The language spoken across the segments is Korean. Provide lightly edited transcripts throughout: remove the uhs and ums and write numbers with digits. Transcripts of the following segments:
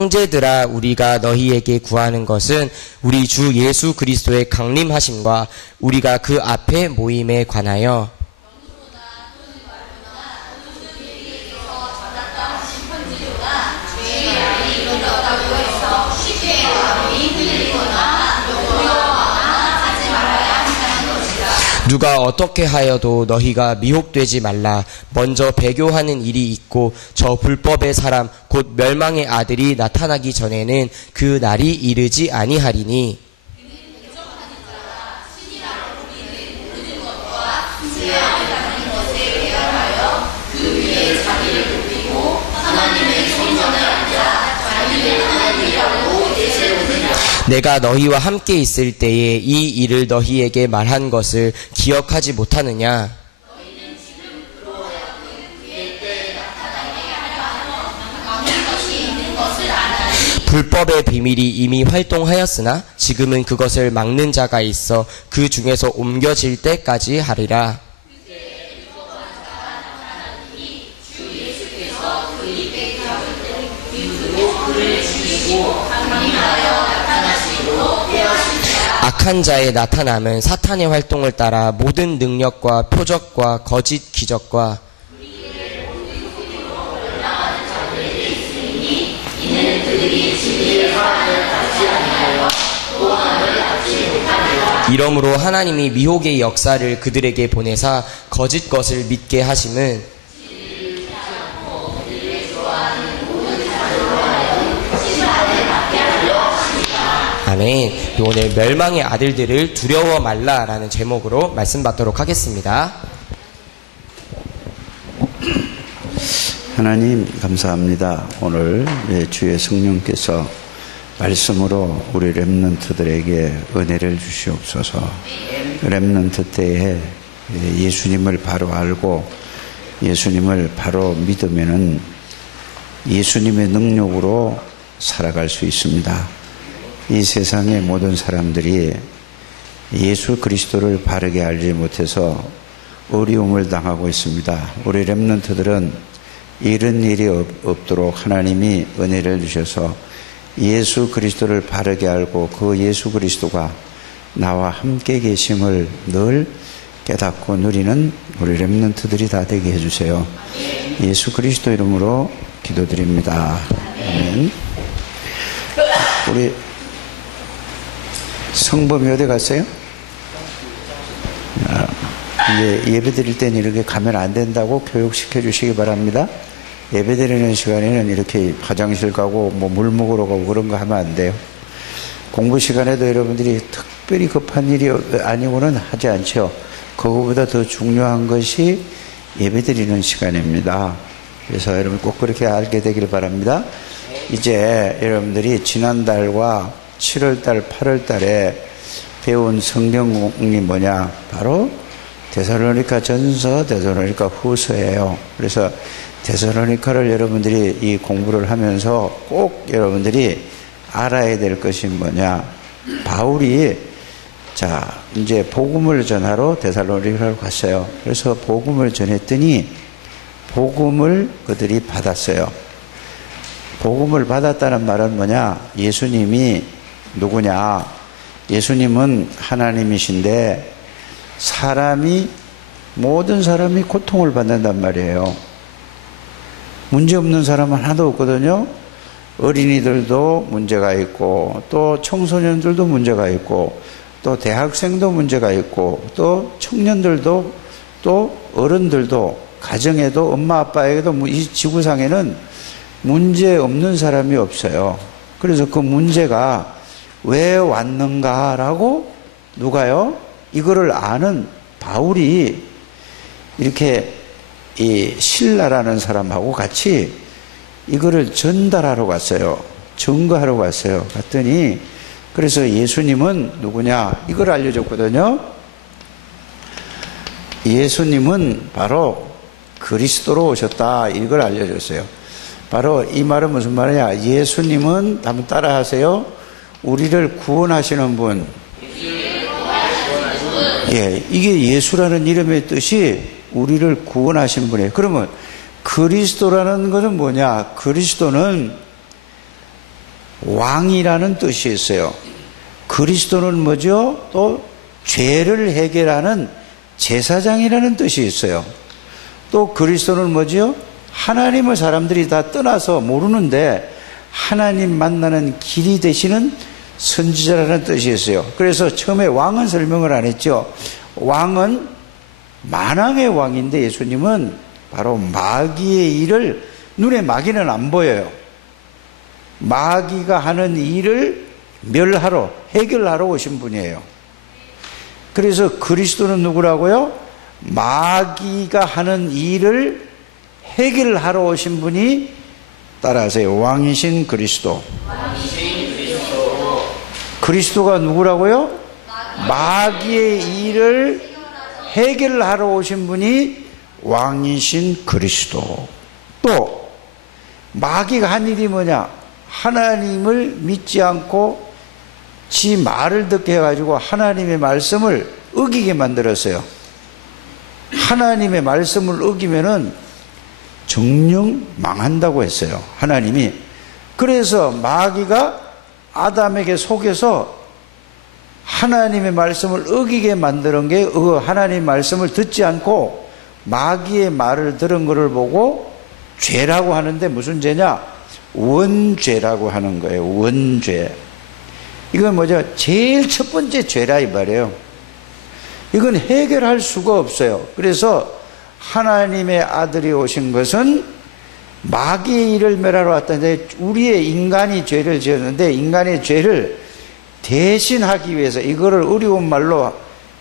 형제들아, 우리가 너희에게 구하는 것은 우리 주 예수 그리스도의 강림하심과 우리가 그 앞에 모임에 관하여 누가 어떻게 하여도 너희가 미혹되지 말라. 먼저 배교하는 일이 있고 저 불법의 사람 곧 멸망의 아들이 나타나기 전에는 그 날이 이르지 아니하리니 내가 너희와 함께 있을 때에 이 일을 너희에게 말한 것을 기억하지 못하느냐? 불법의 비밀이 이미 활동하였으나 지금은 그것을 막는 자가 있어 그 중에서 옮겨질 때까지 하리라. 악한 자의 나타남은 사탄의 활동을 따라 모든 능력과 표적과 거짓 기적과 이러므로 하나님이 미혹의 역사를 그들에게 보내사 거짓 것을 믿게 하심은 아멘. 오늘 멸망의 아들들을 두려워 말라라는 제목으로 말씀 받도록 하겠습니다. 하나님 감사합니다. 오늘 주의 성령께서 말씀으로 우리 렘넌트들에게 은혜를 주시옵소서. 렘넌트 때에 예수님을 바로 알고 예수님을 바로 믿으면은 예수님의 능력으로 살아갈 수 있습니다. 이 세상의 모든 사람들이 예수 그리스도를 바르게 알지 못해서 어려움을 당하고 있습니다. 우리 렘넌트들은 이런 일이 없도록 하나님이 은혜를 주셔서 예수 그리스도를 바르게 알고 그 예수 그리스도가 나와 함께 계심을 늘 깨닫고 누리는 우리 렘넌트들이 다 되게 해주세요. 예수 그리스도 이름으로 기도드립니다. 아멘. 우리 성범이 어디 갔어요? 이제 예배 드릴 때는 이렇게 가면 안 된다고 교육시켜 주시기 바랍니다. 예배 드리는 시간에는 이렇게 화장실 가고 물 먹으러 가고 그런 거 하면 안 돼요. 공부 시간에도 여러분들이 특별히 급한 일이 아니고는 하지 않죠. 그거보다 더 중요한 것이 예배 드리는 시간입니다. 그래서 여러분 꼭 그렇게 알게 되길 바랍니다. 이제 여러분들이 지난달과 7월달, 8월달에 배운 성경이 뭐냐? 바로 데살로니가 전서, 데살로니가 후서예요. 그래서 데살로니가를 여러분들이 이 공부를 하면서 꼭 여러분들이 알아야 될 것이 뭐냐? 바울이 이제 복음을 전하러 데살로니가를 갔어요. 그래서 복음을 전했더니 복음을 그들이 받았어요. 복음을 받았다는 말은 뭐냐? 예수님이 누구냐? 예수님은 하나님이신데 모든 사람이 고통을 받는단 말이에요. 문제 없는 사람은 하나도 없거든요. 어린이들도 문제가 있고 또 청소년들도 문제가 있고 또 대학생도 문제가 있고 또 청년들도 또 어른들도 가정에도 엄마 아빠에게도 이 지구상에는 문제 없는 사람이 없어요. 그래서 그 문제가 왜 왔는가라고 누가요? 이거를 아는 바울이 이렇게 이 신라라는 사람하고 같이 이거를 전달하러 갔어요. 증거하러 갔어요. 갔더니 그래서 예수님은 누구냐? 이걸 알려줬거든요. 예수님은 바로 그리스도로 오셨다. 이걸 알려줬어요. 바로 이 말은 무슨 말이냐? 예수님은 한번 따라 하세요. 우리를 구원하시는 분. 예, 이게 예수라는 이름의 뜻이 우리를 구원하시는 분이에요. 그러면 그리스도라는 것은 뭐냐? 그리스도는 왕이라는 뜻이 있어요. 그리스도는 뭐죠? 또 죄를 해결하는 제사장이라는 뜻이 있어요. 또 그리스도는 뭐죠? 하나님을 사람들이 다 떠나서 모르는데 하나님 만나는 길이 되시는 선지자라는 뜻이 있어요. 그래서 처음에 왕은 설명을 안 했죠. 왕은 만왕의 왕인데 예수님은 바로 마귀의 일을, 눈에 마귀는 안 보여요. 마귀가 하는 일을 멸하러, 해결하러 오신 분이에요. 그래서 그리스도는 누구라고요? 마귀가 하는 일을 해결하러 오신 분이, 따라하세요. 왕이신 그리스도. 그리스도가 누구라고요? 마귀의 일을 해결하러 오신 분이 왕이신 그리스도. 또 마귀가 한 일이 뭐냐? 하나님을 믿지 않고 지 말을 듣게 해가지고 하나님의 말씀을 어기게 만들었어요. 하나님의 말씀을 어기면은 정령 망한다고 했어요, 하나님이. 그래서 마귀가 아담에게 속여서 하나님의 말씀을 어기게 만드는 게 하나님의 말씀을 듣지 않고 마귀의 말을 들은 것을 보고 죄라고 하는데, 무슨 죄냐? 원죄라고 하는 거예요. 원죄. 이건 뭐죠? 제일 첫 번째 죄라 이 말이에요. 이건 해결할 수가 없어요. 그래서 하나님의 아들이 오신 것은 마귀의 일을 멸하러 왔다는데, 우리의 인간이 죄를 지었는데 인간의 죄를 대신하기 위해서, 이거를 어려운 말로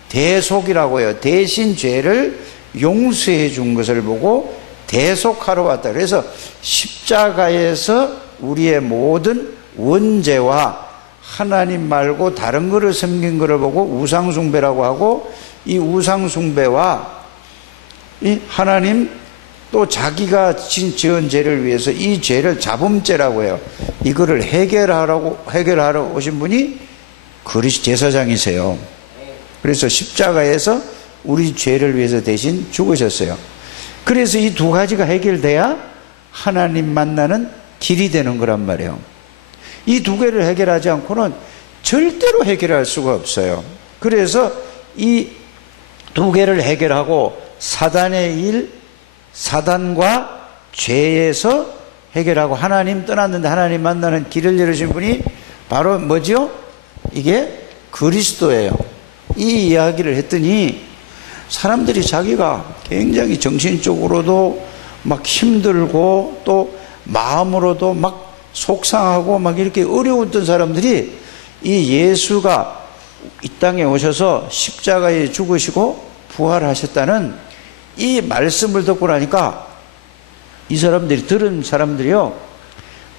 대속이라고 해요. 대신 죄를 용서해 준 것을 보고 대속하러 왔다. 그래서 십자가에서 우리의 모든 원죄와 하나님 말고 다른 것을 섬긴 것을 보고 우상숭배라고 하고, 이 우상숭배와 이 하나님 또 자기가 지은 죄를 위해서 이 죄를 자범죄라고 해요. 이거를 해결하러 오신 분이 그리스도 제사장이세요. 그래서 십자가에서 우리 죄를 위해서 대신 죽으셨어요. 그래서 이 두 가지가 해결돼야 하나님 만나는 길이 되는 거란 말이에요. 이 두 개를 해결하지 않고는 절대로 해결할 수가 없어요. 그래서 이 두 개를 해결하고 사단의 일, 사단과 죄에서 해결하고 하나님 떠났는데 하나님 만나는 길을 열으신 분이 바로 뭐죠? 이게 그리스도예요. 이 이야기를 했더니 사람들이 자기가 굉장히 정신적으로도 막 힘들고 또 마음으로도 막 속상하고 막 이렇게 어려웠던 사람들이 이 예수가 이 땅에 오셔서 십자가에 죽으시고 부활하셨다는 이 말씀을 듣고 나니까 이 사람들이, 들은 사람들이요,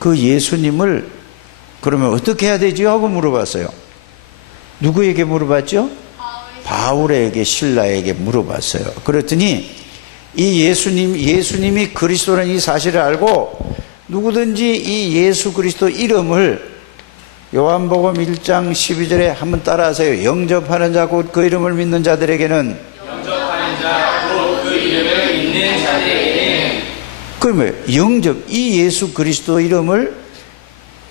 그 예수님을 그러면 어떻게 해야 되지요? 하고 물어봤어요. 누구에게 물어봤죠? 바울에게, 신라에게 물어봤어요. 그랬더니 이 예수님이 그리스도라는 이 사실을 알고 누구든지 이 예수 그리스도 이름을, 요한복음 1장 12절에 한번 따라하세요. 영접하는 자 곧 그 이름을 믿는 자들에게는, 영접하는 자 곧 그 이름을 믿는 자들에게는, 그러면 영접, 이 예수 그리스도 이름을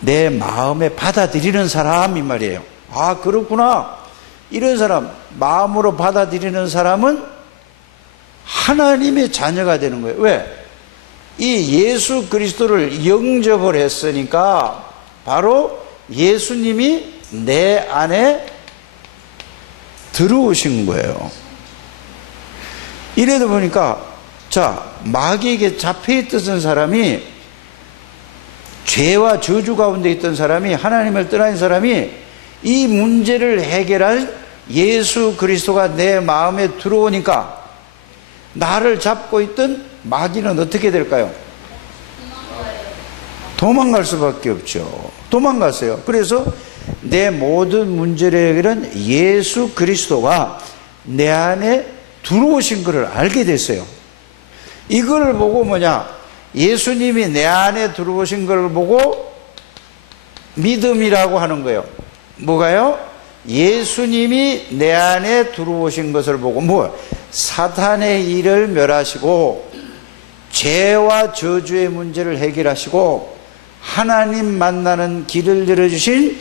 내 마음에 받아들이는 사람 이 말이에요. 아, 그렇구나. 이런 사람, 마음으로 받아들이는 사람은 하나님의 자녀가 되는 거예요. 왜? 이 예수 그리스도를 영접을 했으니까 바로 예수님이 내 안에 들어오신 거예요. 이래다 보니까, 자, 마귀에게 잡혀있던 사람이, 죄와 저주 가운데 있던 사람이, 하나님을 떠난 사람이 이 문제를 해결할 예수 그리스도가 내 마음에 들어오니까 나를 잡고 있던 마귀는 어떻게 될까요? 도망갈 수밖에 없죠. 도망갔어요. 그래서 내 모든 문제를 해결한 예수 그리스도가 내 안에 들어오신 것을 알게 됐어요. 이걸 보고 뭐냐? 예수님이 내 안에 들어오신 걸 보고 믿음이라고 하는 거예요. 뭐가요? 예수님이 내 안에 들어오신 것을 보고 사탄의 일을 멸하시고 죄와 저주의 문제를 해결하시고 하나님 만나는 길을 열어주신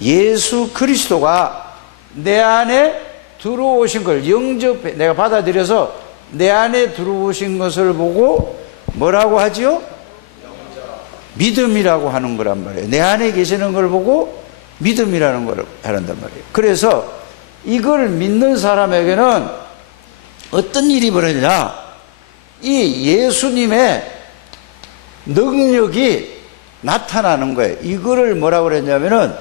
예수 그리스도가 내 안에 들어오신 걸 영접해, 내가 받아들여서 내 안에 들어오신 것을 보고 뭐라고 하지요? 믿음이라고 하는 거란 말이에요. 내 안에 계시는 걸 보고 믿음이라는 걸 한단 말이에요. 그래서 이걸 믿는 사람에게는 어떤 일이 벌어지냐, 이 예수님의 능력이 나타나는 거예요. 이거를 뭐라고 그랬냐면은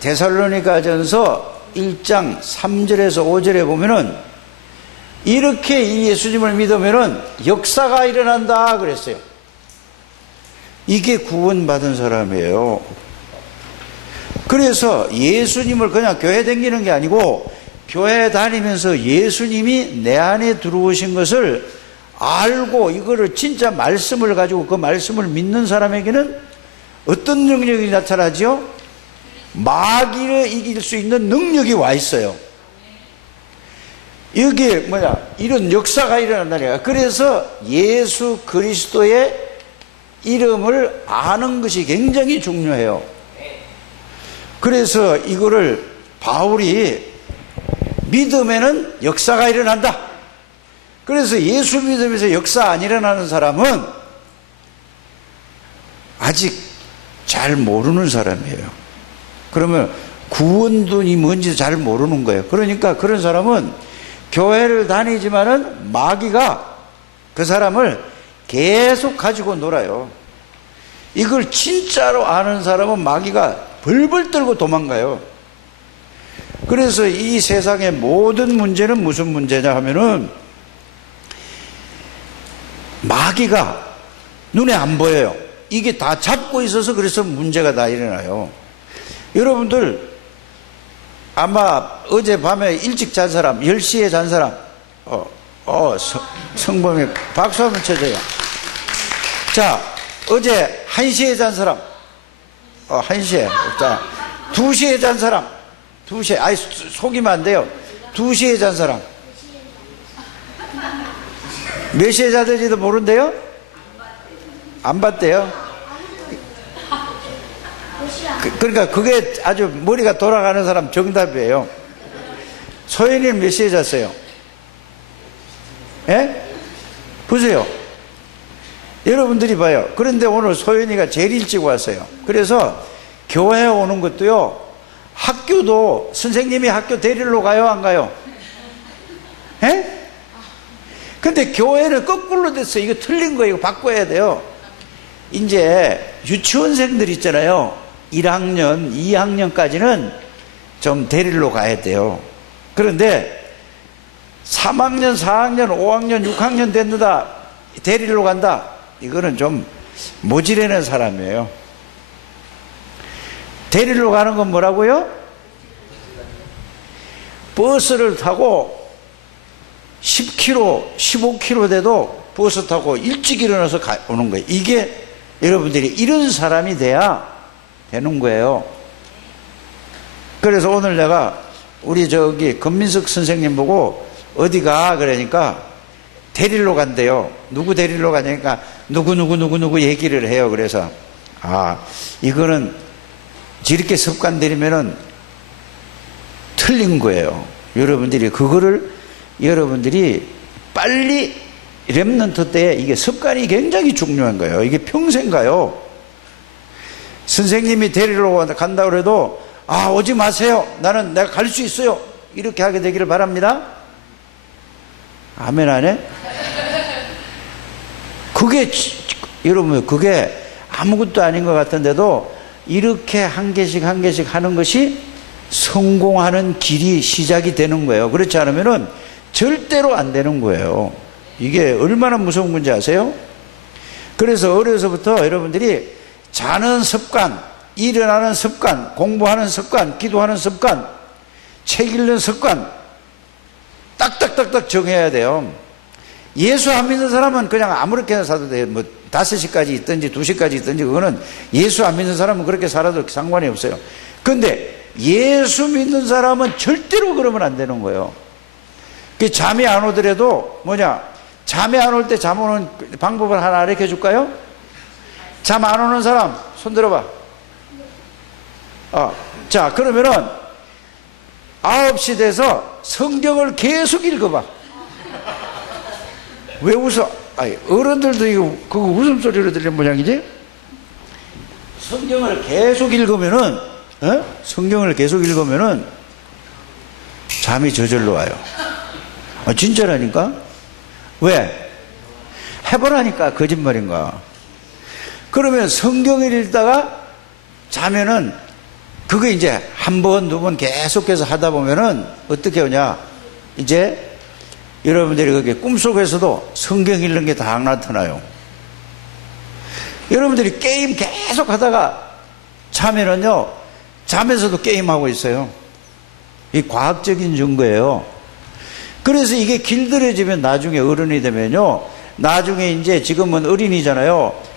데살로니가전서 1장 3절에서 5절에 보면은 이렇게 이 예수님을 믿으면은 역사가 일어난다 그랬어요. 이게 구원받은 사람이에요. 그래서 예수님을 그냥 교회 다니는 게 아니고 교회 다니면서 예수님이 내 안에 들어오신 것을 알고 이거를 진짜 말씀을 가지고 그 말씀을 믿는 사람에게는 어떤 능력이 나타나죠? 마귀를 이길 수 있는 능력이 와 있어요. 이게 뭐냐, 이런 역사가 일어난다니까. 그래서 예수 그리스도의 이름을 아는 것이 굉장히 중요해요. 그래서 이거를 바울이 믿음에는 역사가 일어난다. 그래서 예수 믿으면서 역사 안 일어나는 사람은 아직 잘 모르는 사람이에요. 그러면 구원이 뭔지 잘 모르는 거예요. 그러니까 그런 사람은 교회를 다니지만은 마귀가 그 사람을 계속 가지고 놀아요. 이걸 진짜로 아는 사람은 마귀가 벌벌 떨고 도망가요. 그래서 이 세상의 모든 문제는 무슨 문제냐 하면은 마귀가 눈에 안 보여요. 이게 다 잡고 있어서 그래서 문제가 다 일어나요. 여러분들 아마 어젯밤에 일찍 잔 사람, 10시에 잔 사람, 성범이 박수 한번 쳐줘요. 자, 어제 1시에 잔 사람, 1시에. 자, 2시에 잔 사람, 2시에. 아이, 속이면 안 돼요. 2시에 잔 사람. 몇 시에 자든지도 모른대요? 안 봤대요? 그러니까 그게 아주 머리가 돌아가는 사람 정답이에요. 소연이는 몇 시에 잤어요? 예? 보세요. 여러분들이 봐요. 그런데 오늘 소연이가 제일 일찍 왔어요. 그래서 교회에 오는 것도요, 학교도 선생님이 학교 데리러 가요, 안 가요? 예? 근데 교회는 거꾸로 됐어요. 이거 틀린 거예요. 이거 바꿔야 돼요. 이제 유치원생들 있잖아요. 1학년, 2학년까지는 좀 데리러 가야 돼요. 그런데 3학년, 4학년, 5학년, 6학년 됐는다 데리러 간다. 이거는 좀 모지르는 사람이에요. 데리러 가는 건 뭐라고요? 버스를 타고 10km, 15km 돼도 버스 타고 일찍 일어나서 오는 거예요. 이게 여러분들이 이런 사람이 돼야 되는 거예요. 그래서 오늘 내가 우리 저기 권민석 선생님 보고 어디가 그러니까 데리러 간대요. 누구 데리러 가냐니까 누구 얘기를 해요. 그래서 이거는 저렇게 습관 들이면은 틀린 거예요. 여러분들이 그거를 여러분들이 빨리 렘넌트 때 이게 습관이 굉장히 중요한 거예요. 이게 평생 가요. 선생님이 데리러 간다고 해도 오지 마세요. 내가 갈 수 있어요. 이렇게 하게 되기를 바랍니다. 아멘 안 해? 여러분 그게 아무것도 아닌 것 같은데도 이렇게 한 개씩 하는 것이 성공하는 길이 시작이 되는 거예요. 그렇지 않으면은 절대로 안 되는 거예요. 이게 얼마나 무서운 건지 아세요? 그래서 어려서부터 여러분들이 자는 습관, 일어나는 습관, 공부하는 습관, 기도하는 습관, 책 읽는 습관 딱딱딱딱 정해야 돼요. 예수 안 믿는 사람은 그냥 아무렇게나 살아도 돼요. 5시까지 있든지 2시까지 있든지 그거는 예수 안 믿는 사람은 그렇게 살아도 상관이 없어요. 그런데 예수 믿는 사람은 절대로 그러면 안 되는 거예요. 잠이 안 오더라도 잠이 안 올 때 잠 오는 방법을 하나 알려줄까요? 잠 안 오는 사람 손 들어봐. 자, 그러면은 9시 돼서 성경을 계속 읽어봐. 왜 웃어? 아니, 어른들도 이거 그거 웃음소리로 들리는 모양이지? 성경을 계속 읽으면은, 성경을 계속 읽으면은 잠이 저절로 와요. 진짜라니까? 왜? 해보라니까. 거짓말인가? 그러면 성경을 읽다가 자면은 그게 이제 한 번, 두 번 계속해서 하다 보면은 어떻게 오냐? 이제 여러분들이 그게 꿈속에서도 성경 읽는 게 다 나타나요. 여러분들이 게임 계속 하다가 자면은요, 잠에서도 게임하고 있어요. 이 과학적인 증거예요. 그래서 이게 길들여지면 나중에 어른이 되면요, 나중에 이제 지금은 어린이잖아요.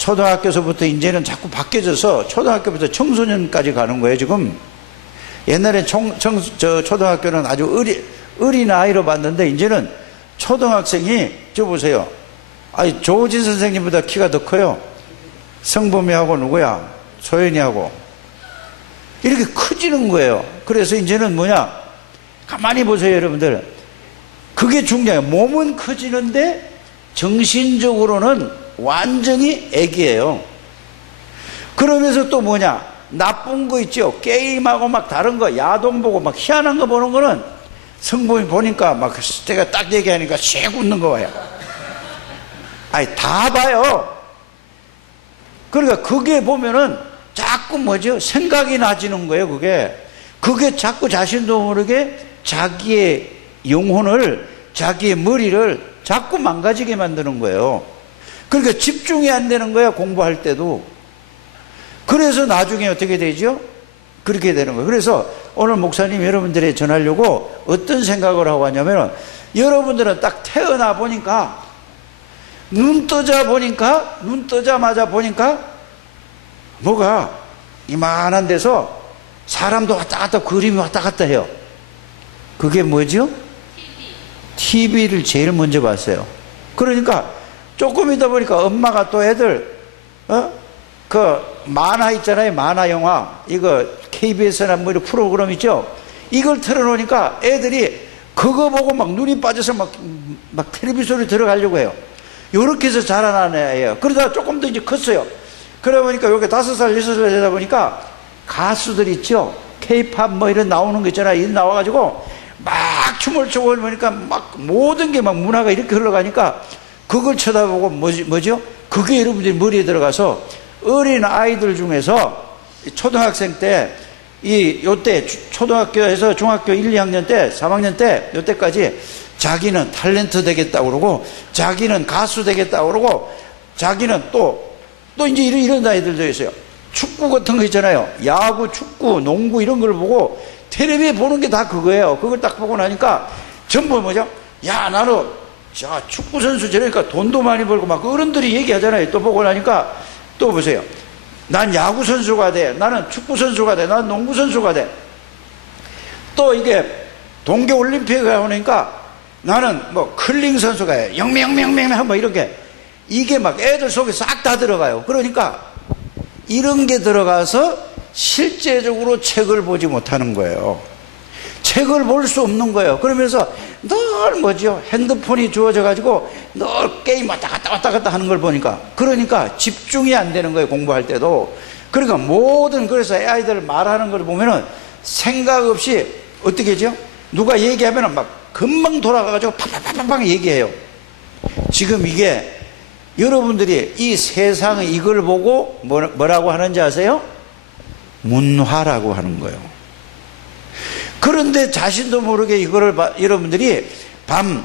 초등학교서부터 이제는 자꾸 바뀌어져서 초등학교부터 청소년까지 가는 거예요, 지금. 옛날에 초등학교는 아주 어린 아이로 봤는데, 이제는 초등학생이, 저 보세요. 아니, 조진 선생님보다 키가 더 커요. 성범이하고 누구야? 소연이하고. 이렇게 커지는 거예요. 그래서 이제는 뭐냐? 가만히 보세요, 여러분들. 그게 중요해요. 몸은 커지는데, 정신적으로는 완전히 애기예요. 그러면서 또 뭐냐? 나쁜 거 있죠? 게임하고 막 다른 거, 야동 보고 막 희한한 거 보는 거는 성범이 보니까 막 제가 딱 얘기하니까 씩 웃는 거예요. 아니, 다 봐요. 그러니까 그게 보면은 자꾸 뭐죠? 생각이 나지는 거예요, 그게. 그게 자꾸 자신도 모르게 자기의 영혼을, 자기의 머리를 자꾸 망가지게 만드는 거예요. 그러니까 집중이 안 되는 거야, 공부할 때도. 그래서 나중에 어떻게 되죠? 그렇게 되는 거예요. 그래서 오늘 목사님 여러분들에 전하려고 어떤 생각을 하고 하냐면, 여러분들은 딱 태어나 보니까, 눈 뜨자마자 보니까 뭐가 이만한 데서 사람도 왔다 갔다, 그림이 왔다 갔다 해요. 그게 뭐죠? TV를 제일 먼저 봤어요. 그러니까 조금 있다 보니까 엄마가 또 애들, 그 만화 있잖아요. 만화 영화. 이거 KBS나 뭐 이런 프로그램 있죠? 이걸 틀어놓으니까 애들이 그거 보고 막 눈이 빠져서 막 텔레비전에 들어가려고 해요. 요렇게 해서 자라난 애예요. 그러다가 조금 더 이제 컸어요. 그러다 보니까 요게 5살, 6살 되다 보니까 가수들 있죠? K-팝 뭐 이런 나오는 거 있잖아요. 이 나와가지고 막 춤을 추고 보니까 막 모든 게 막 문화가 이렇게 흘러가니까 그걸 쳐다보고 뭐죠? 그게 여러분들이 머리에 들어가서 어린 아이들 중에서 초등학생 때 요때 초등학교에서 중학교 1, 2학년 때, 3학년 때 요때까지 자기는 탤런트 되겠다고 그러고 자기는 가수 되겠다고 그러고 자기는 또 이제 이런 아이들도 있어요. 축구 같은 거 있잖아요. 야구, 축구, 농구 이런 걸 보고 텔레비에 보는 게 다 그거예요. 그걸 딱 보고 나니까 전부 뭐죠? 야, 나는 자, 축구 선수 저러니까 돈도 많이 벌고 막 어른들이 얘기하잖아요. 또 보고 나니까 또 보세요. 난 야구 선수가 돼. 나는 축구 선수가 돼. 난 농구 선수가 돼. 또 이게 동계 올림픽에 가보니까 나는 뭐 curling 선수가 돼. 영명 뭐 이렇게 이게 막 애들 속에 싹 다 들어가요. 그러니까 이런 게 들어가서 실제적으로 책을 보지 못하는 거예요. 책을 볼 수 없는 거예요. 그러면서 늘 뭐죠? 핸드폰이 주어져 가지고 늘 게임 왔다 갔다 하는 걸 보니까 그러니까 집중이 안 되는 거예요. 공부할 때도. 그러니까 그래서 아이들 말하는 걸 보면은 생각 없이 어떻게 하죠? 누가 얘기하면은 막 금방 돌아가 가지고 팡팡팡팡 얘기해요. 지금 이게 여러분들이 이 세상에 이걸 보고 뭐라고 하는지 아세요? 문화라고 하는 거예요. 그런데 자신도 모르게 이거를 여러분들이 밤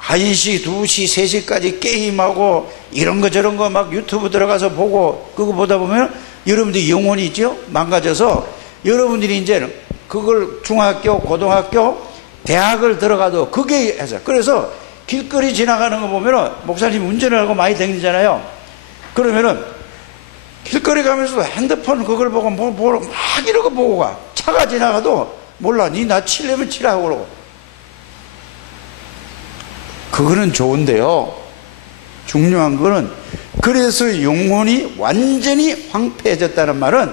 1시, 2시, 3시까지 게임하고 이런 거 저런 거 막 유튜브 들어가서 보고 그거 보다 보면 여러분들이 영혼이 있죠? 망가져서 여러분들이 이제는 그걸 중학교, 고등학교, 대학을 들어가도 그게 해서 그래서 길거리 지나가는 거 보면은 목사님 운전을 하고 많이 다니잖아요. 그러면은 길거리 가면서도 핸드폰 그걸 보고 막 이러고 보고 가. 차가 지나가도 몰라. 니 나 치려면 치라고 그러고. 그거는 좋은데요. 중요한 거는 그래서 영혼이 완전히 황폐해졌다는 말은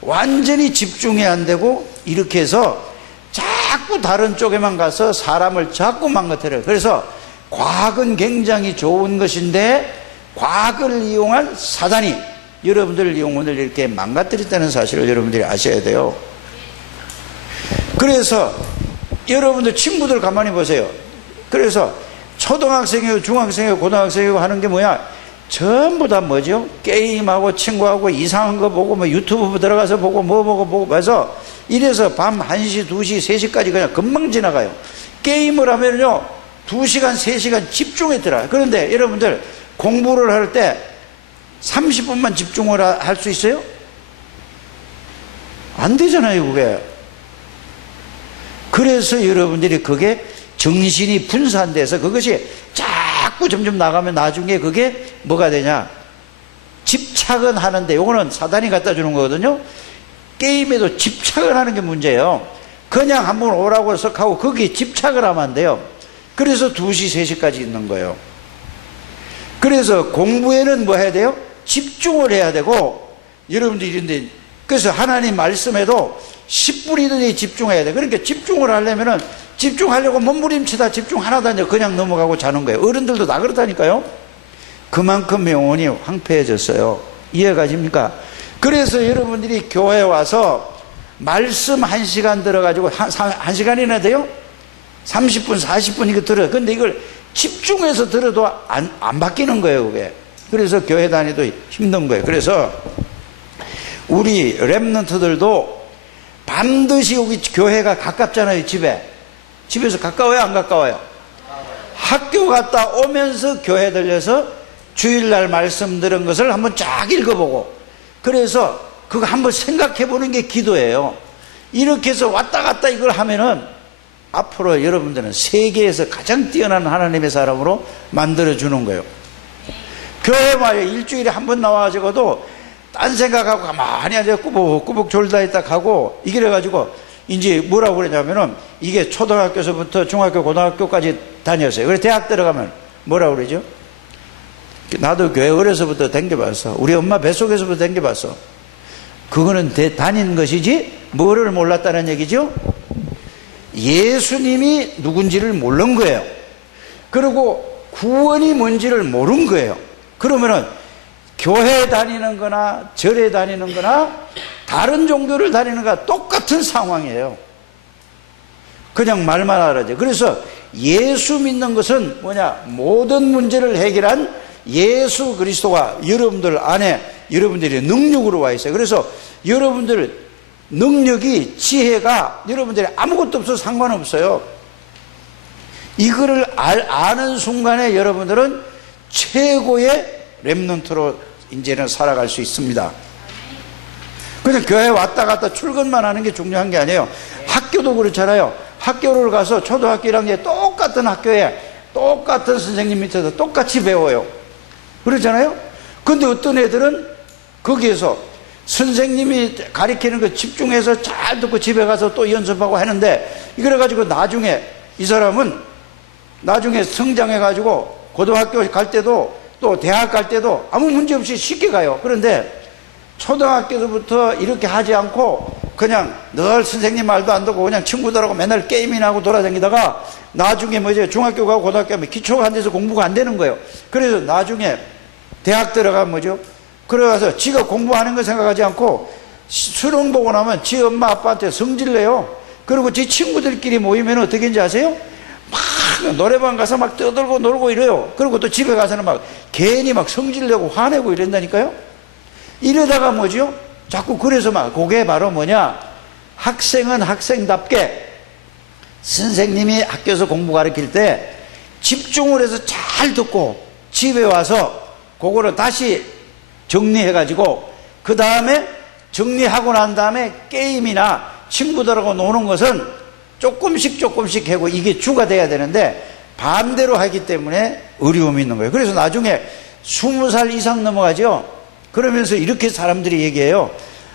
완전히 집중이 안 되고 이렇게 해서 자꾸 다른 쪽에만 가서 사람을 자꾸 망가뜨려요. 그래서 과학은 굉장히 좋은 것인데 과학을 이용한 사단이 여러분들 영혼을 이렇게 망가뜨렸다는 사실을 여러분들이 아셔야 돼요. 그래서 여러분들 친구들 가만히 보세요. 그래서 초등학생이고 중학생이고 고등학생이고 하는 게 뭐야? 전부 다 뭐죠? 게임하고 친구하고 이상한 거 보고 뭐 유튜브 들어가서 보고 뭐 보고 해서 이래서 밤 1시, 2시, 3시까지 그냥 금방 지나가요. 게임을 하면요 2시간, 3시간 집중했더라. 그런데 여러분들 공부를 할 때 30분만 집중을 할 수 있어요? 안 되잖아요 그게. 그래서 여러분들이 그게 정신이 분산돼서 그것이 자꾸 점점 나가면 나중에 그게 뭐가 되냐? 집착은 하는데 요거는 사단이 갖다 주는 거거든요. 게임에도 집착을 하는 게 문제예요. 그냥 한번 오라고 석 하고 거기에 집착을 하면 안 돼요. 그래서 2시, 3시까지 있는 거예요. 그래서 공부에는 뭐 해야 돼요? 집중을 해야 되고 여러분들이 이런데 그래서 하나님 말씀에도 10분이든지 집중해야 돼. 그러니까 집중을 하려면은 집중하려고 몸부림치다 집중 하나도 안 돼. 그냥 넘어가고 자는 거예요. 어른들도 다 그렇다니까요. 그만큼 영혼이 황폐해졌어요. 이해가 됩니까? 그래서 여러분들이 교회에 와서 말씀 1시간 들어가지고 1시간이나 돼요? 30분, 40분 이거 들어요. 근데 이걸 집중해서 들어도 안 바뀌는 거예요, 그게. 그래서 교회 다니도 힘든 거예요. 그래서 우리 랩런트들도 반드시 여기 교회가 가깝잖아요, 집에. 집에서 가까워요, 안 가까워요? 학교 갔다 오면서 교회 들려서 주일날 말씀 들은 것을 한번 쫙 읽어보고 그래서 그거 한번 생각해 보는 게 기도예요. 이렇게 해서 왔다 갔다 이걸 하면은 앞으로 여러분들은 세계에서 가장 뛰어난 하나님의 사람으로 만들어주는 거예요. 교회 말에 일주일에 한 번 나와가지고도 딴 생각하고 가만히 앉아 꾸벅꾸벅 졸다 있다 가고 이래 가지고 이제 뭐라고 그러냐면은 이게 초등학교에서부터 중학교 고등학교까지 다녔어요. 그래서 대학 들어가면 뭐라고 그러죠? 나도 교회 어려서부터 댕겨봤어. 우리 엄마 뱃속에서부터 댕겨봤어. 그거는 다닌 것이지 뭐를 몰랐다는 얘기죠? 예수님이 누군지를 모르는 거예요. 그리고 구원이 뭔지를 모르는 거예요. 그러면은 교회 다니는 거나 절에 다니는 거나 다른 종교를 다니는 거나 똑같은 상황이에요. 그냥 말만 알아죠. 그래서 예수 믿는 것은 뭐냐? 모든 문제를 해결한 예수 그리스도가 여러분들 안에 여러분들의 능력으로 와 있어요. 그래서 여러분들 능력이 지혜가 여러분들이 아무것도 없어서 상관없어요. 이거를 아는 순간에 여러분들은 최고의 렘넌트로 이제는 살아갈 수 있습니다. 그냥 교회 왔다 갔다 출근만 하는 게 중요한 게 아니에요. 학교도 그렇잖아요. 학교를 가서 초등학교 1학년 똑같은 학교에 똑같은 선생님 밑에서 똑같이 배워요. 그러잖아요. 근데 어떤 애들은 거기에서 선생님이 가르치는 거 집중해서 잘 듣고 집에 가서 또 연습하고 하는데 그래가지고 나중에 이 사람은 나중에 성장해가지고 고등학교 갈 때도 또 대학 갈 때도 아무 문제 없이 쉽게 가요. 그런데 초등학교부터 이렇게 하지 않고 그냥 늘 선생님 말도 안 듣고 그냥 친구들하고 맨날 게임이나 하고 돌아다니다가 나중에 뭐죠? 중학교 가고 고등학교 가면 기초가 안 돼서 공부가 안 되는 거예요. 그래서 나중에 대학 들어가면 뭐죠? 그래서 지가 공부하는 거 생각하지 않고 수능 보고 나면 지 엄마 아빠한테 성질내요. 그리고 지 친구들끼리 모이면 어떻게 하는지 아세요? 막 노래방 가서 막 떠들고 놀고 이래요. 그리고 또 집에 가서는 막 괜히 막 성질내고 화내고 이런다니까요. 이러다가 뭐죠? 자꾸 그래서 막 그게 바로 뭐냐? 학생은 학생답게 선생님이 학교에서 공부 가르칠 때 집중을 해서 잘 듣고 집에 와서 그거를 다시 정리해가지고 그 다음에 정리하고 난 다음에 게임이나 친구들하고 노는 것은 조금씩 하고 이게 주가 돼야 되는데 반대로 하기 때문에 어려움이 있는 거예요. 그래서 나중에 20살 이상 넘어가죠. 그러면서 이렇게 사람들이 얘기해요.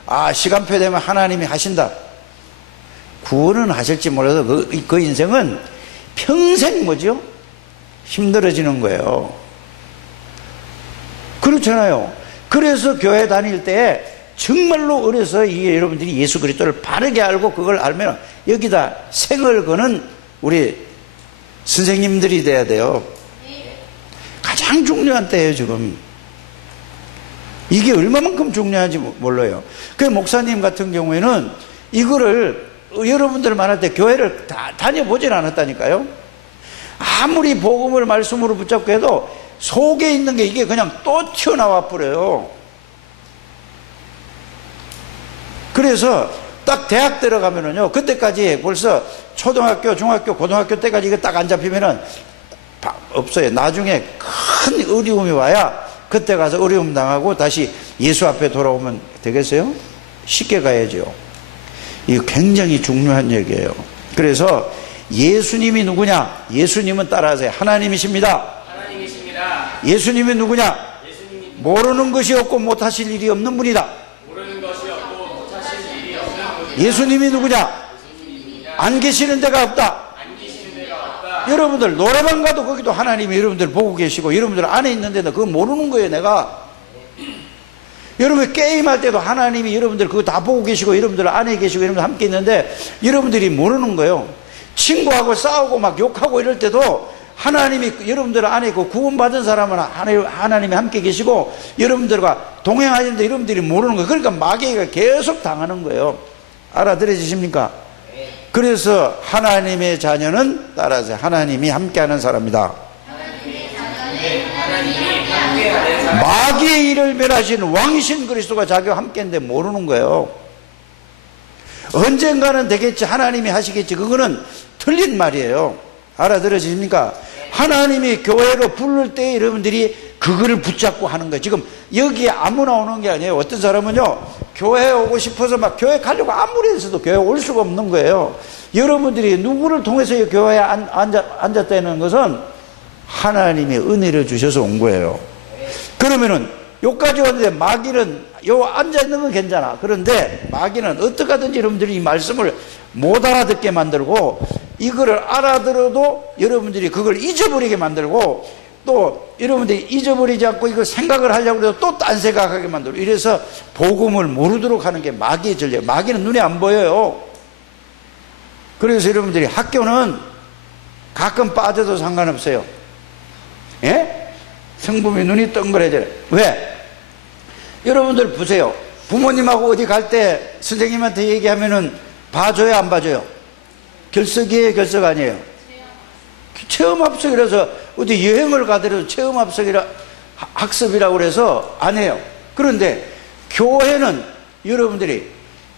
아, 시간표 되면 하나님이 하신다. 구원은 하실지 몰라도 그 인생은 평생 뭐죠? 힘들어지는 거예요. 그렇잖아요. 그래서 교회 다닐 때 정말로 어려서 이게 여러분들이 예수 그리스도를 바르게 알고 그걸 알면 여기다 생을 거는 우리 선생님들이 돼야 돼요. 가장 중요한 때예요, 지금. 이게 얼마만큼 중요한지 몰라요. 그 목사님 같은 경우에는 이거를 여러분들 말할 때 교회를 다 다녀보질 않았다니까요. 아무리 복음을 말씀으로 붙잡고 해도 속에 있는 게 이게 그냥 또 튀어나와 버려요. 그래서 딱 대학 들어가면은요, 그때까지 벌써 초등학교, 중학교, 고등학교 때까지 이거 딱 안 잡히면은 없어요. 나중에 큰 어려움이 와야 그때 가서 어려움 당하고 다시 예수 앞에 돌아오면 되겠어요? 쉽게 가야죠. 이거 굉장히 중요한 얘기예요. 그래서 예수님이 누구냐? 예수님은 따라하세요. 하나님이십니다. 하나님이십니다. 예수님이 누구냐? 예수님이 모르는 것이 없고 못하실 일이 없는 분이다. 모르는 것이 없고 못하실 일이 없는 분이다. 예수님이 누구냐? 안 계시는 데가 없다. 안 계시는 데가 없다. 여러분들 노래방 가도 거기도 하나님이 여러분들 보고 계시고 여러분들 안에 있는데도 그거 모르는 거예요. 내가 여러분 게임할 때도 하나님이 여러분들 그거 다 보고 계시고 여러분들 안에 계시고 여러분들 함께 있는데 여러분들이 모르는 거예요. 친구하고 싸우고 막 욕하고 이럴 때도 하나님이 여러분들 안에 있고 구원받은 사람은 하나님이 함께 계시고 여러분들과 동행하시는데 여러분들이 모르는 거예요. 그러니까 마귀가 계속 당하는 거예요. 알아들으십니까? 그래서 하나님의 자녀는 따라서 하나님이 함께하는 사람이다. 마귀의 일을 멸하신 왕이신 그리스도가 자기와 함께인데 모르는 거예요. 언젠가는 되겠지, 하나님이 하시겠지, 그거는 틀린 말이에요. 알아들으십니까? 하나님이 교회로 부를 때 여러분들이 그거를 붙잡고 하는 거예요. 지금 여기에 아무나 오는 게 아니에요. 어떤 사람은요, 교회에 오고 싶어서 막 교회 가려고 아무리 했어도 교회에 올 수가 없는 거예요. 여러분들이 누구를 통해서 교회에 앉았다는 것은 하나님이 은혜를 주셔서 온 거예요. 그러면은 여기까지 왔는데 마귀는 요 앉아있는 건 괜찮아. 그런데 마귀는 어떻게 하든지 여러분들이 이 말씀을 못 알아듣게 만들고 이거를 알아들어도 여러분들이 그걸 잊어버리게 만들고 또 여러분들이 잊어버리지 않고 이걸 생각을 하려고 해도 또 딴 생각하게 만들고 이래서 복음을 모르도록 하는 게 마귀의 전략. 마귀는 눈에 안 보여요. 그래서 여러분들이 학교는 가끔 빠져도 상관없어요. 예? 성품이 눈이 덩그러져요. 왜? 여러분들 보세요. 부모님하고 어디 갈 때 선생님한테 얘기하면은 봐줘요, 안 봐줘요? 결석이에요, 결석 아니에요? 체험합석이라서 어디 여행을 가더라도 체험합석이라 학습이라고 그래서 안 해요. 그런데 교회는 여러분들이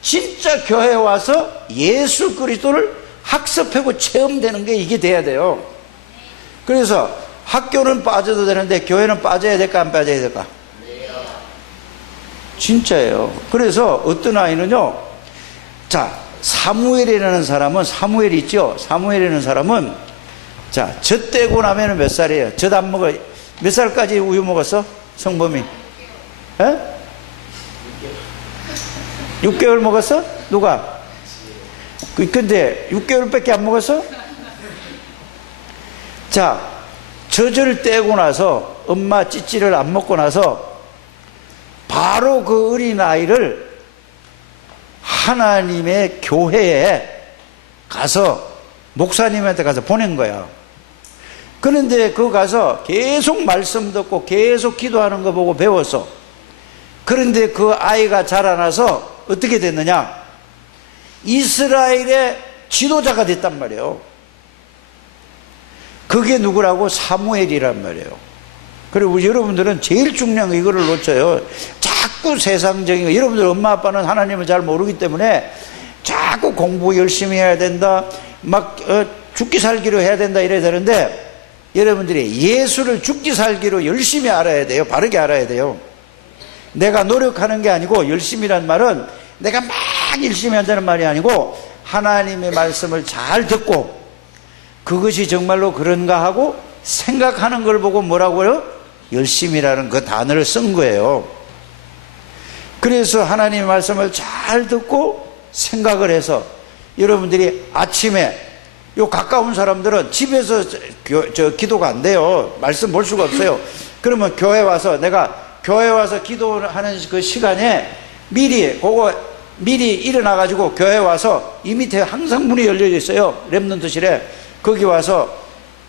진짜 교회에 와서 예수 그리스도를 학습하고 체험되는 게 이게 돼야 돼요. 그래서 학교는 빠져도 되는데 교회는 빠져야 될까 안 빠져야 될까? 진짜예요. 그래서 어떤 아이는요, 자, 사무엘이라는 사람은, 사무엘 있죠? 사무엘이라는 사람은, 자, 젖 떼고 나면 몇 살이에요? 젖 안 먹어. 몇 살까지 우유 먹었어? 성범이? 에? 6개월 먹었어? 누가? 근데 6개월밖에 안 먹었어? 자, 젖을 떼고 나서 엄마 찌찌를 안 먹고 나서 바로 그 어린아이를 하나님의 교회에 가서 목사님한테 가서 보낸 거야. 그런데 그 가서 계속 말씀 듣고 계속 기도하는 거 보고 배웠어. 그런데 그 아이가 자라나서 어떻게 됐느냐? 이스라엘의 지도자가 됐단 말이에요. 그게 누구라고? 사무엘이란 말이에요. 그리고 여러분들은 제일 중요한 거 이거를 놓쳐요. 자꾸 세상적인 거. 여러분들 엄마 아빠는 하나님을 잘 모르기 때문에 자꾸 공부 열심히 해야 된다, 막 죽기 살기로 해야 된다 이래야 되는데 여러분들이 예수를 죽기 살기로 열심히 알아야 돼요. 바르게 알아야 돼요. 내가 노력하는 게 아니고, 열심히란 말은 내가 막 열심히 한다는 말이 아니고 하나님의 말씀을 잘 듣고 그것이 정말로 그런가 하고 생각하는 걸 보고 뭐라고요? 열심이라는 그 단어를 쓴 거예요. 그래서 하나님의 말씀을 잘 듣고 생각을 해서 여러분들이 아침에 요 가까운 사람들은 집에서 기도가 안 돼요. 말씀 볼 수가 없어요. 그러면 교회 와서 내가 교회 와서 기도하는 그 시간에 미리 일어나가지고 교회 와서 이 밑에 항상 문이 열려 있어요. 렘넌트실에. 거기 와서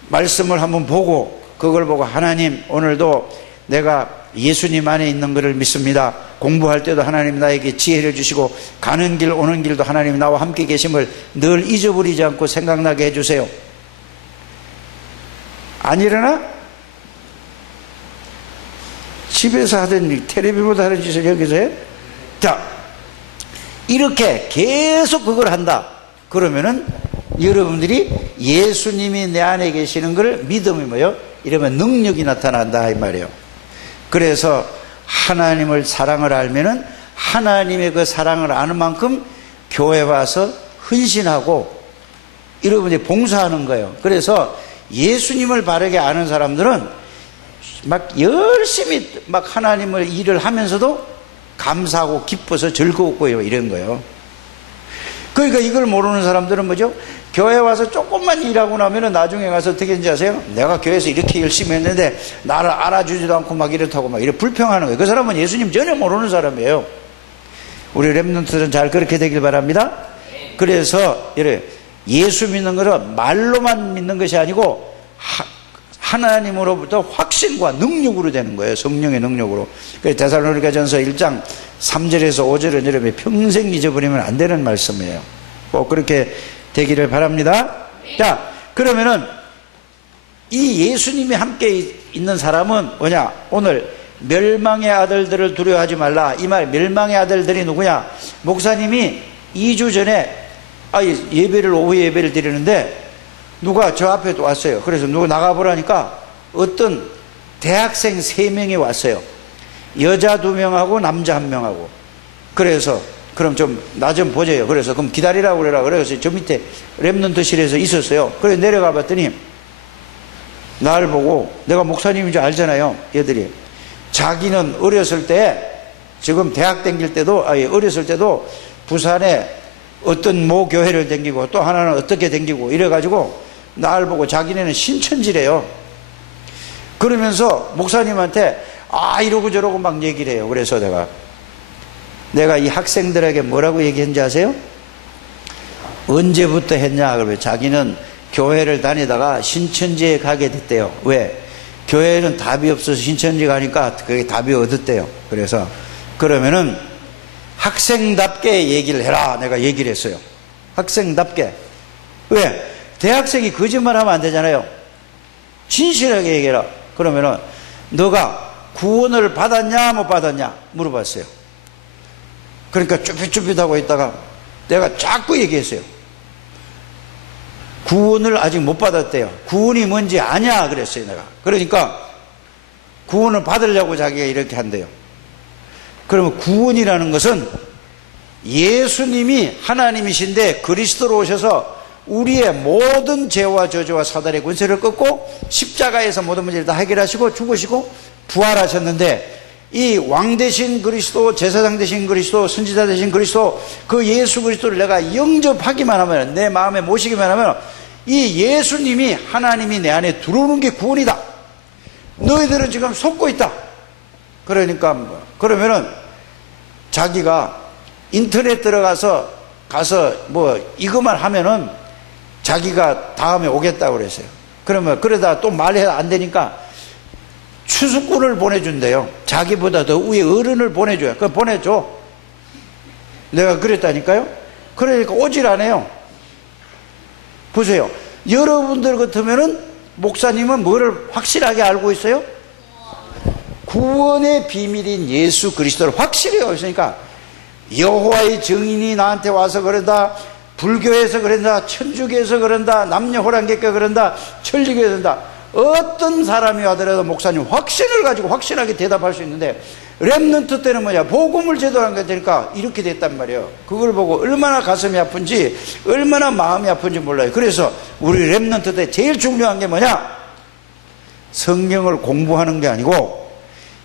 말씀을 한번 보고, 그걸 보고 하나님 오늘도 내가 예수님 안에 있는 것을 믿습니다. 공부할 때도 하나님 나에게 지혜를 주시고 가는 길 오는 길도 하나님 나와 함께 계심을 늘 잊어버리지 않고 생각나게 해주세요. 안 일어나? 집에서 하던 일, 텔레비보다 하는 짓을 여기서 해? 자, 이렇게 계속 그걸 한다. 그러면은 여러분들이 예수님이 내 안에 계시는 걸 믿음이 뭐예요? 이러면 능력이 나타난다 이 말이에요. 그래서 하나님을 사랑을 알면은 하나님의 그 사랑을 아는 만큼 교회 와서 헌신하고 여러분들이 봉사하는 거예요. 그래서 예수님을 바르게 아는 사람들은 막 열심히 막 하나님을 일을 하면서도 감사하고 기뻐서 즐거웠고요, 이런 거예요. 그러니까 이걸 모르는 사람들은 뭐죠? 교회 와서 조금만 일하고 나면은 나중에 가서 어떻게 했는지 아세요? 내가 교회에서 이렇게 열심히 했는데 나를 알아주지도 않고 막 이렇다고 막 이렇게 불평하는 거예요. 그 사람은 예수님 전혀 모르는 사람이에요. 우리 렘넌트들은 잘 그렇게 되길 바랍니다. 그래서 예수 믿는 것은 말로만 믿는 것이 아니고 하나님으로부터 확신과 능력으로 되는 거예요. 성령의 능력으로. 그래서 데살로니가전서 1장 3절에서 5절은 여러분이 평생 잊어버리면 안 되는 말씀이에요. 꼭 그렇게 되기를 바랍니다. 자, 그러면은 이 예수님이 함께 있는 사람은 뭐냐? 오늘 멸망의 아들들을 두려워하지 말라. 이 말 멸망의 아들들이 누구냐? 목사님이 2주 전에 예배를 오후 예배를 드리는데 누가 저 앞에 또 왔어요. 그래서 누가 나가보라니까 어떤 대학생 3명이 왔어요. 여자 2명하고 남자 1명하고. 그래서 그럼 좀 나 좀 보세요. 그래서 그럼 기다리라고 그래라. 그래서 저 밑에 렘넌트실에서 있었어요. 그래서 내려가 봤더니 날 보고, 내가 목사님인 줄 알잖아요, 얘들이. 자기는 어렸을 때, 지금 대학 다닐 때도, 어렸을 때도 부산에 어떤 모 교회를 다니고 또 하나는 어떻게 다니고 이래가지고 날 보고 자기네는 신천지래요. 그러면서 목사님한테 이러고 저러고 막 얘기를 해요. 그래서 내가 이 학생들에게 뭐라고 얘기했는지 아세요? 언제부터 했냐? 그러면 자기는 교회를 다니다가 신천지에 가게 됐대요. 왜? 교회는 답이 없어서 신천지 가니까 그게 답이 얻었대요. 그래서 그러면은 학생답게 얘기를 해라. 내가 얘기를 했어요. 학생답게. 왜? 대학생이 거짓말하면 안 되잖아요. 진실하게 얘기해라. 그러면은 너가 구원을 받았냐 못 받았냐 물어봤어요. 그러니까 쭈삣쭈삣하고 있다가 내가 자꾸 얘기했어요. 구원을 아직 못 받았대요. 구원이 뭔지 아냐 그랬어요, 내가. 그러니까 구원을 받으려고 자기가 이렇게 한대요. 그러면 구원이라는 것은 예수님이 하나님이신데 그리스도로 오셔서 우리의 모든 죄와 저주와 사단의 권세를 꺾고 십자가에서 모든 문제를 다 해결하시고 죽으시고 부활하셨는데, 이 왕 되신 그리스도, 제사장 되신 그리스도, 선지자 되신 그리스도, 그 예수 그리스도를 내가 영접하기만 하면, 내 마음에 모시기만 하면 이 예수님이, 하나님이 내 안에 들어오는 게 구원이다. 너희들은 지금 속고 있다. 그러니까 그러면은 자기가 인터넷 들어가서 이것만 하면은 자기가 다음에 오겠다고 그랬어요. 그러면 그러다 또 말해야 안 되니까 추수꾼을 보내준대요. 자기보다 더 위에 어른을 보내줘요. 그걸 보내줘. 내가 그랬다니까요. 그러니까 오질 않아요. 보세요. 여러분들 같으면은 목사님은 뭐를 확실하게 알고 있어요? 구원의 비밀인 예수 그리스도를 확실히 알고 있으니까 여호와의 증인이 나한테 와서 그런다, 불교에서 그런다, 천주교에서 그런다, 남녀호랑객교 그런다, 천리교에서 그런다, 어떤 사람이 와더라도 목사님 확신을 가지고 확실하게 대답할 수 있는데, 렘넌트 때는 뭐냐, 복음을 제대로 한 게 되니까 이렇게 됐단 말이에요. 그걸 보고 얼마나 가슴이 아픈지, 얼마나 마음이 아픈지 몰라요. 그래서 우리 렘넌트 때 제일 중요한 게 뭐냐, 성경을 공부하는 게 아니고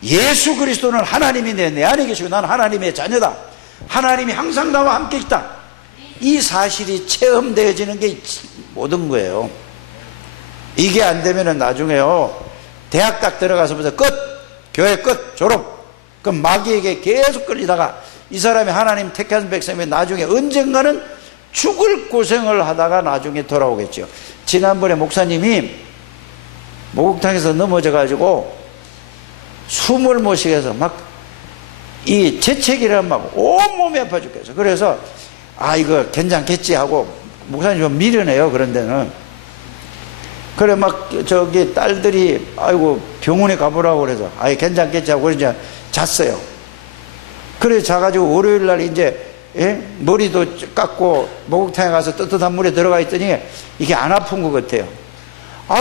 예수 그리스도는 하나님이 내 안에 계시고 나는 하나님의 자녀다, 하나님이 항상 나와 함께 있다, 이 사실이 체험되어지는 게 모든 거예요. 이게 안 되면은 나중에요, 대학 딱 들어가서부터 끝, 교회 끝, 졸업. 그럼 마귀에게 계속 끌리다가 이 사람이 하나님 택한 백성이 나중에 언젠가는 죽을 고생을 하다가 나중에 돌아오겠죠. 지난번에 목사님이 목욕탕에서 넘어져 가지고 숨을 못 쉬게 해서 막 이 재채기를 막 온몸이 아파 죽겠어. 그래서 이거 괜찮겠지 하고 목사님 좀 미련해요, 그런 데는. 그래 막 저기 딸들이 아이고 병원에 가보라고 그래서 괜찮겠지 하고 이제 잤어요. 그래 자가지고 월요일 날 이제 머리도 깎고 목욕탕에 가서 뜨뜻한 물에 들어가 있더니 이게 안 아픈 것 같아요.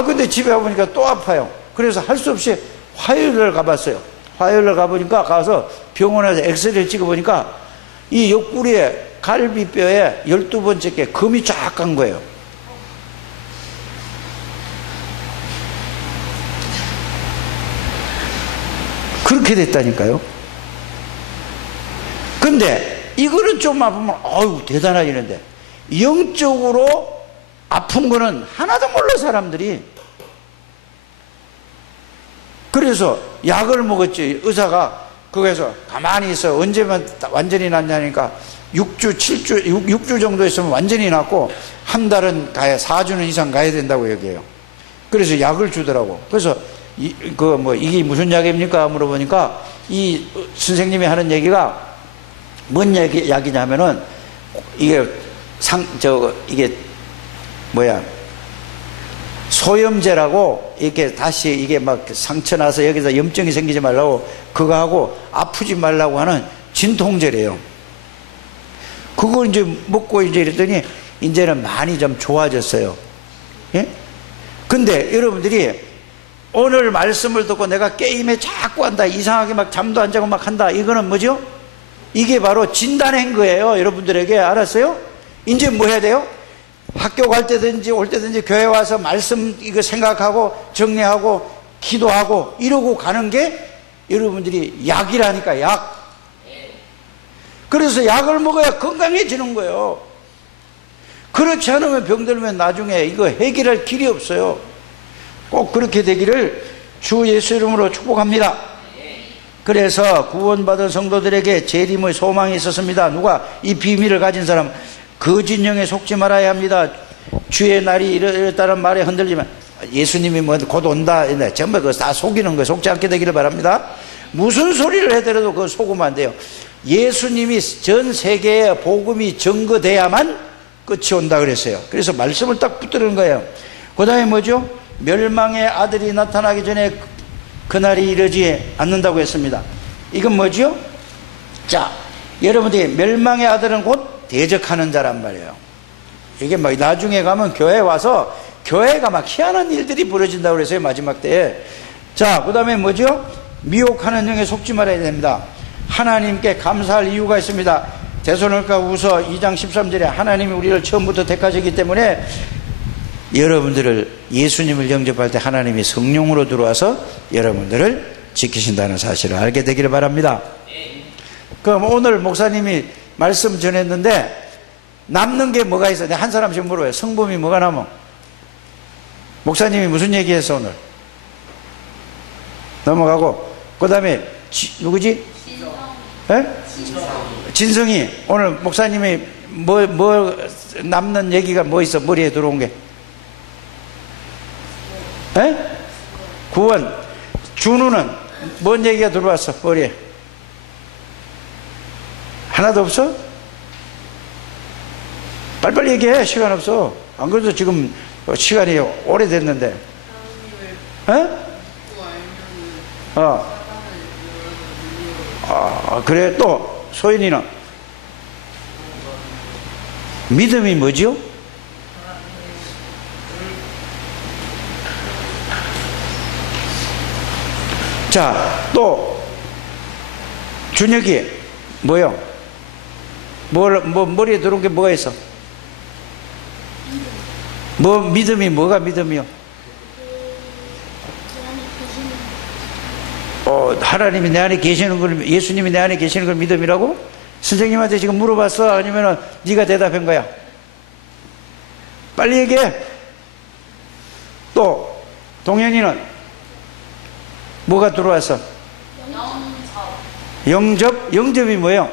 근데 집에 와보니까 또 아파요. 그래서 할 수 없이 화요일날 가봤어요. 화요일날 가보니까 가서 병원에서 엑스레이를 찍어보니까 이 옆구리에 갈비뼈에 12번째 게 금이 쫙 간 거예요. 그렇게 됐다니까요. 근데 이거는 좀 아프면 대단하겠는데 영적으로 아픈 거는 하나도 몰라 사람들이. 그래서 약을 먹었지. 의사가 거기서 가만히 있어. 언제면 완전히 낫냐니까 6주 정도 있으면 완전히 낫고 한 달은 가야 4주는 이상 가야 된다고 얘기해요. 그래서 약을 주더라고. 그래서 이게 무슨 약입니까? 물어보니까 이 선생님이 하는 얘기가 뭔 약이냐면은 이게 소염제라고 이렇게 다시 이게 막 상처 나서 여기서 염증이 생기지 말라고 그거 하고 아프지 말라고 하는 진통제래요. 그거 이제 먹고 이제 이랬더니 이제는 많이 좀 좋아졌어요. 예? 근데 여러분들이 오늘 말씀을 듣고 내가 게임에 자꾸 한다, 이상하게 막 잠도 안 자고 막 한다, 이거는 뭐죠? 이게 바로 진단한 거예요. 여러분들에게. 알았어요? 이제 뭐 해야 돼요? 학교 갈 때든지 올 때든지 교회 와서 말씀 이거 생각하고 정리하고 기도하고 이러고 가는 게 여러분들이 약이라니까. 약. 그래서 약을 먹어야 건강해지는 거예요. 그렇지 않으면 병들면 나중에 이거 해결할 길이 없어요. 꼭 그렇게 되기를 주 예수 이름으로 축복합니다. 그래서 구원받은 성도들에게 재림의 소망이 있었습니다. 누가 이 비밀을 가진 사람, 거짓 영에 속지 말아야 합니다. 주의 날이 이렇다는 말에 흔들리면 예수님이 곧 온다, 전부 그거 다 속이는 거, 속지 않게 되기를 바랍니다. 무슨 소리를 해더라도 그거 속으면 안 돼요. 예수님이 전 세계에 복음이 증거돼야만 끝이 온다 그랬어요. 그래서 말씀을 딱 붙드는 거예요. 그 다음에 뭐죠? 멸망의 아들이 나타나기 전에 그날이 이르지 않는다고 했습니다. 이건 뭐죠? 자, 여러분들이 멸망의 아들은 곧 대적하는 자란 말이에요. 이게 막 나중에 가면 교회에 와서 교회가 막 희한한 일들이 벌어진다고 그랬어요, 마지막 때에. 자, 그 다음에 뭐죠? 미혹하는 영에 속지 말아야 됩니다. 하나님께 감사할 이유가 있습니다. 데살로니가후서 2장 13절에 하나님이 우리를 처음부터 택하셨기 때문에 여러분들을, 예수님을 영접할 때 하나님이 성령으로 들어와서 여러분들을 지키신다는 사실을 알게 되기를 바랍니다. 그럼 오늘 목사님이 말씀 전했는데 남는 게 뭐가 있어? 한 사람씩 물어요. 성범이 뭐가 남어? 목사님이 무슨 얘기했어 오늘? 넘어가고 그 다음에 누구지? 진성이. 오늘 목사님이 뭐 남는 얘기가 뭐 있어? 머리에 들어온 게? 구원. 준우는 뭔 얘기가 들어왔어 머리에? 하나도 없어? 빨리빨리 얘기해. 시간 없어. 안 그래도 지금 시간이 오래됐는데. 그래. 또 소연이는 믿음이 뭐죠? 자, 또 준혁이 뭐요? 머리에 들어온 게 뭐가 있어? 믿음이 뭐가 믿음이요? 하나님이 내 안에 계시는 걸, 예수님이 내 안에 계시는 걸 믿음이라고? 선생님한테 지금 물어봤어? 아니면 네가 대답한 거야? 빨리 얘기해. 또 동현이는 뭐가 들어왔어? 영접이 뭐예요?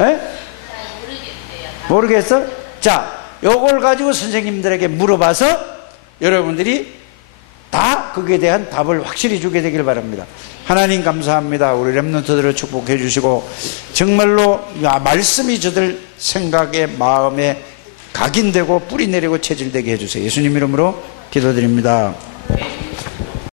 에? 모르겠어? 자, 요걸 가지고 선생님들에게 물어봐서 여러분들이 다 거기에 대한 답을 확실히 주게 되길 바랍니다. 하나님 감사합니다. 우리 렘넌트들을 축복해 주시고 정말로 말씀이 저들 생각에 마음에 각인되고 뿌리 내리고 체질되게 해주세요. 예수님 이름으로 기도드립니다.